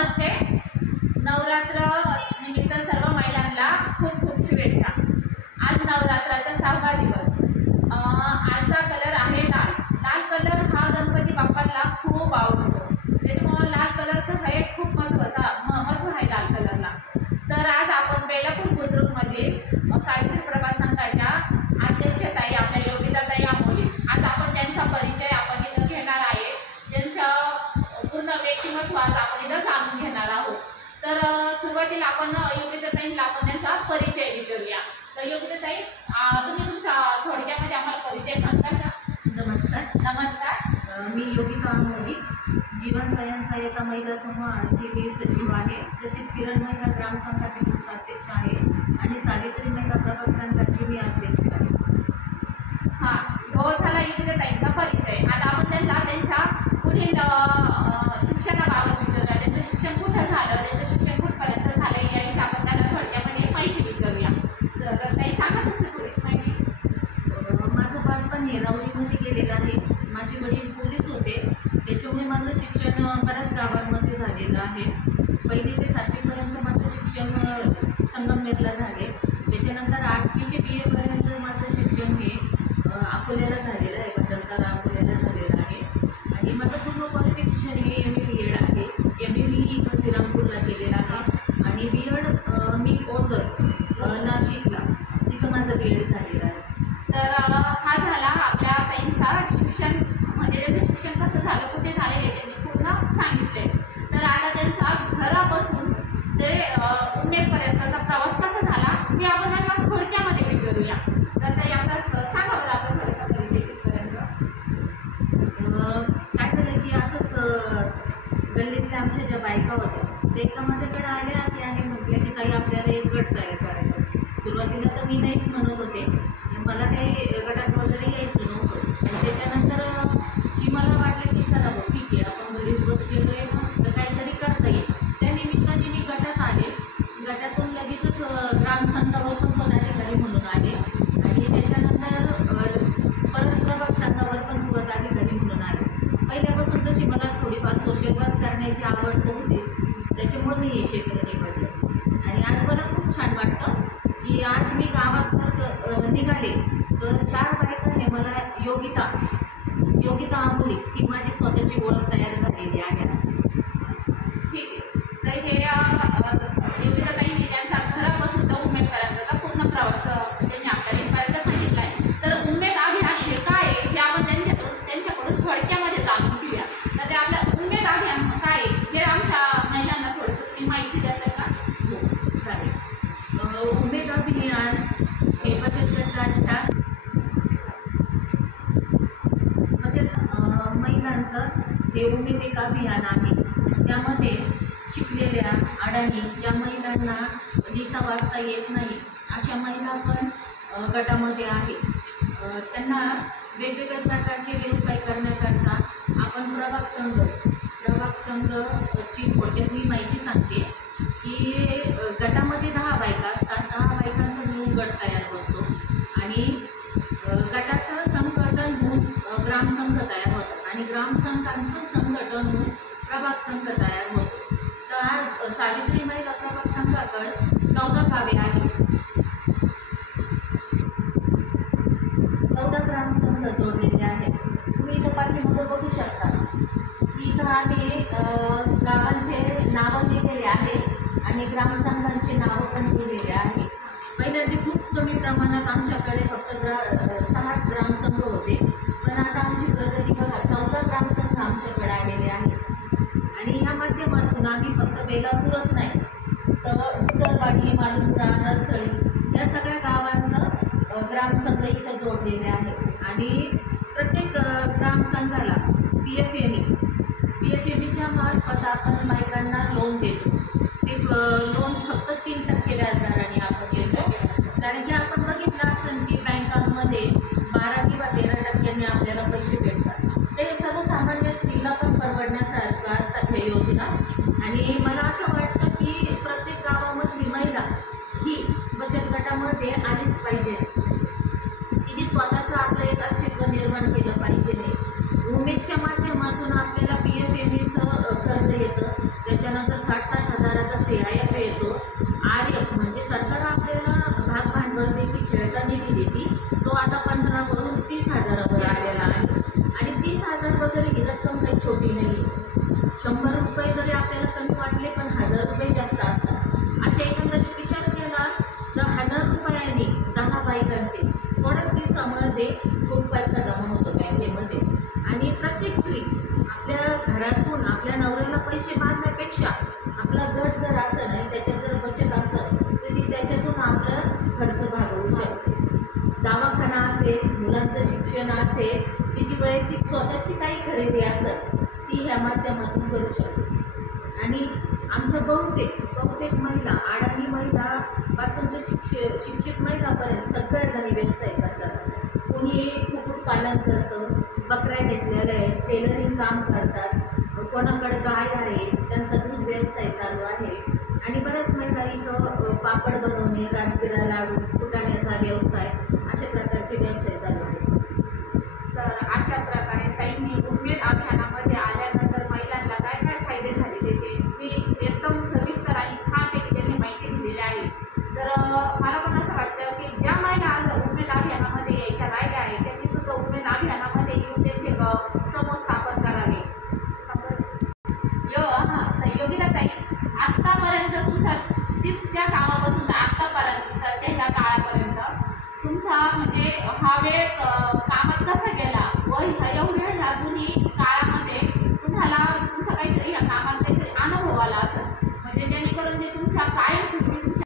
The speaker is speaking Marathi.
नमस्ते. नवरात्र निमित्त सर्व महिलांना खूप खूप शुभेच्छा. आज नवरात्राचा 6वा दिवस. आजचा कलर आहे लाल. लाल कलर हा गणपती बाप्पाला खूप आवडतो, त्याच्यामुळे लाल कलरचं हे खूप महत्त्व आहे लाल कलरला. तर आज आपण बेलापूर बुद्रुकमध्ये सावित्री प्रभा संघाच्या अध्यक्षताई आपल्या योगिताताई आमोली, आज आपण त्यांचा परिचय आपण इथं घेणार आहे. त्यांचं पूर्ण व्यक्तिमत्व आज आपण इथं जाणून घेणार आहोत. तर सुरुवातीला आपण योगिताताईंना आपण त्यांचा परिचय विचारूया. तर योगिताताई, तुम्ही तुमचा थोडक्यामध्ये आम्हाला परिचय सांगता का? नमस्कार. मी योगिता आमोली, जीवन स्वयंसहाय्यता महिला समूहाची मी सचिव आहे. तसेच किरण महिला ग्राम संघाची कोषाध्यक्ष आहे आणि सावित्री महिला प्रभाग संघाची मी अध्यक्ष आहे. हां, हो झाला योगिताताईंचा परिचय. आता आपण त्यांच्या पुढील शिक्षणाबाबत विचारूया. त्यांचं शिक्षण कुठं झालं, त्यांचं शिक्षण कुठपर्यंत झालं याविषयी आपण त्यांना थोडक्यामध्ये माहिती विचारूया. तर ताई सांगा तुमचं थोडीशी माहिती. माझं बालपण हे राऊरीमध्ये गेलेलं आहे. माझे वडील पोलीस होते, त्याच्यामुळे माझं शिक्षण बऱ्याच गावांमध्ये झालेलं आहे. 1ली ते 7वीपर्यंत माझं शिक्षण संगमनेरला झाले. त्याच्यानंतर 8वी ते BA पर्यंत माझं शिक्षण हे अकोल्याला झालेलं आहे, भंडारदरा अकोल्याला झालेलं आहे. आणि माझं पूर्ण क्वालिफिकेशन हे MA BEd आहे. MA मी इथं श्रीरामपूरला केलेलं आहे आणि BEd मी ओझर नाशिकला, तिथं माझं BEd झालेलं आहे. तर हा झाला आपल्या ताईंचा शिक्षण, म्हणजे त्याचं शिक्षण कसं झालं, कुठे झालं हे त्यांनी पूर्ण सांगितले. तर आता त्यांचा घरापासून ते उमेदपर्यंतचा प्रवास कसा झाला हे आपण त्यांना थोडक्यामध्ये विचारूया. तर ताई आता सांगा बरं आपलं थोडंसं परिचय तिथपर्यंत. काय झालं की असंच गल्लीतल्या आमच्या ज्या बायका होत्या ते एकदा माझ्याकडे आल्या आणि म्हटल्या की ताई आपल्याला एक गट तयार करायचा. सुरुवातीला तर मी नाहीच म्हणत होते, मला काही गटात वगैरे यायचं नव्हतं. आणि त्याच्यानंतर की मला वाटलं की चला बघ ठीक आहे, आपण घरीच बसलेलो आहे ना, तर काहीतरी करता येईल. त्या निमित्ताने मी गटात आले. गटातून लगेचच ग्रामसंघावर पण पदाधिकारी म्हणून आले आणि त्याच्यानंतर परत प्रभाग संघावर पण पदाधिकारी म्हणून आले. पहिल्यापासून तशी मला थोडीफार सोशल वर्क करण्याची आवड होती, त्याच्यामुळे मी हे क्षेत्र निवडलं. आणि आज मला खूप छान वाटतं की आज मी गावात जर निघाले तर 4 बायका हे मला योगिता आमोली ही माझी स्वतःची ओळख तयार झालेली आहे. ठीक आहे. तर हे योगिताताईंनी त्यांचा घरापासून तर उमेदपर्यंतचा पूर्ण प्रवास त्यांनी आपल्याला इथपर्यंत सांगितला आहे. तर उमेद अभियान हे काय आहे हे आपण त्यांच्याकडून थोडक्यामध्ये जाणून घेऊया. तर ते आपलं उमेद अभियान काय आहे हे आमच्या महिलांना थोडंसं तुम्ही माहिती द्याल का? हो चालेल. उमेद अभियान हे बचत गटांच्या महिलांचं हे उमेद एक अभियान आहे. त्यामध्ये शिकलेल्या अडाणी ज्या महिलांना लिहिता वाचता येत नाही अशा महिला पण गटामध्ये आहेत. त्यांना वेगवेगळ्या प्रकारचे व्यवसाय करण्याकरता आपण प्रभाग संघची थोडक्यात मी माहिती सांगते की गटामध्ये 10 बायका असतात. 10 बायकांचा मिळून गट तयार होतो आणि गटाचं संघटन होऊन ग्रामसंघ तयार होतात आणि ग्रामसंघांचं संघटन होऊन प्रभाग संघ तयार होतो. तर आज सावित्री महिला प्रभाग संघाकडे 14 गावे आहेत. 14 ग्रामसंघ जोडलेले आहेत. तुम्ही इथं पाठीमागे बघू शकता की इथं आम्ही गावांचे नावं दिलेले आहेत आणि ग्रामसंघांचे नावं पण दिलेले आहेत. पहिल्यांदा खूप कमी प्रमाणात आमच्याकडे फक्त 6च ग्रामसंघ होते, पण आता आमची प्रगती बघा 14 ग्रामसंघ आमच्याकडे आलेले आहेत. आणि ह्या माध्यमातून आम्ही फक्त बेलापूरच नाही तर उचलवाडी, मालुंजा, नरसळी या सगळ्या गावांचं ग्रामसंघ इथं जोडलेले आहेत. आणि प्रत्येक ग्रामसंघाला PFMEच्या मार्फत आपण बायकांना लोन देतो. ते लोन फक्त 3% व्याजदराने आपण देतो. कारण की आपण बघितलं असेल की बँकांमध्ये 12 किंवा 13% आपल्याला पैसे भेटतात. ते सर्वसामान्य स्त्रीला पण परवडण्यासारखं असतात हे योजना. आणि मला असं वाटतं की प्रत्येक गावामधली महिला ही बचत गटामध्ये आलीच पाहिजे. तिने स्वतःचं आपलं एक अस्तित्व निर्माण केलं पाहिजे. उमेदच्या माध्यमातून आपल्याला PFMEचं कर्ज येतं, त्याच्यानंतर CIF येतो, RF म्हणजे सरकार आपल्याला भाग भांडवल देखील खेळता निधी देते, तो आता 15 वरून 30,000वर आलेला आहे. आणि 30,000 वगैरे ही रक्कम काही छोटी नाही. 100 रुपये जरी आपल्याला कमी वाटले पण 1000 रुपये जास्त असतात. असे एकंदरीत विचार केला तर 1000 रुपयांनी 10 बायकांचे थोड्याच दिवसामध्ये खूप पैसा जमा होतो बँकेमध्ये. आणि प्रत्येक स्त्री आपल्या घरातून आपल्या नवऱ्याला पैसे मागण्यापेक्षा आपला गट जर असेल आणि त्याच्यात जर बचत असेल तर ती त्याच्यातून आपलं खर्च भागवू शकते. दवाखाना असेल, मुलांचं शिक्षण असेल, तिची वैयक्तिक स्वतःची काही खरेदी असेल ती ह्या माध्यमातून करू शकते. आणि आमच्या बहुतेक महिला, अडाणी महिलापासून तर शिक्षित महिलापर्यंत सगळ्याजणी व्यवसाय करतात. कोणी कुक्कुटपालन करतं, बकऱ्या घेतलेल्या आहेत, टेलरिंग काम करतात, कोणाकडे गाय आहे त्यांचा दूध व्यवसाय चालू आहे. आणि बऱ्याच महिला इथं पापड बनवणे, राजगिरा लाडू, फुटाण्याचा व्यवसाय, अशा प्रकारचे व्यवसाय चालू आहेत. तर अशा प्रकारे ताईंनी उमेद अभियानामध्ये आल्यानंतर महिलांना काय काय फायदे झाले ते एकदम सविस्तर आणि छानपैकी त्यांनी माहिती दिलेली आहे. तर मला पण असं वाटतं की ज्या महिला आज उमेद अभियानामध्ये यायच्या राहिल्या आहेत त्यांनी सुद्धा उमेद अभियानामध्ये येऊन त्यांचे समूह स्थापन करावे. तर योगिता ताई, आत्तापर्यंत तुमच्या त्या कामापासून तर आत्तापर्यंत ह्या काळापर्यंत तुमचा म्हणजे हा वेळ कामात कसा गेला व एवढ्या ह्या दोन्ही काळामध्ये तुम्हाला तुमचा काहीतरी ह्या कामात काहीतरी अनुभव आला असेल म्हणजे ज्याने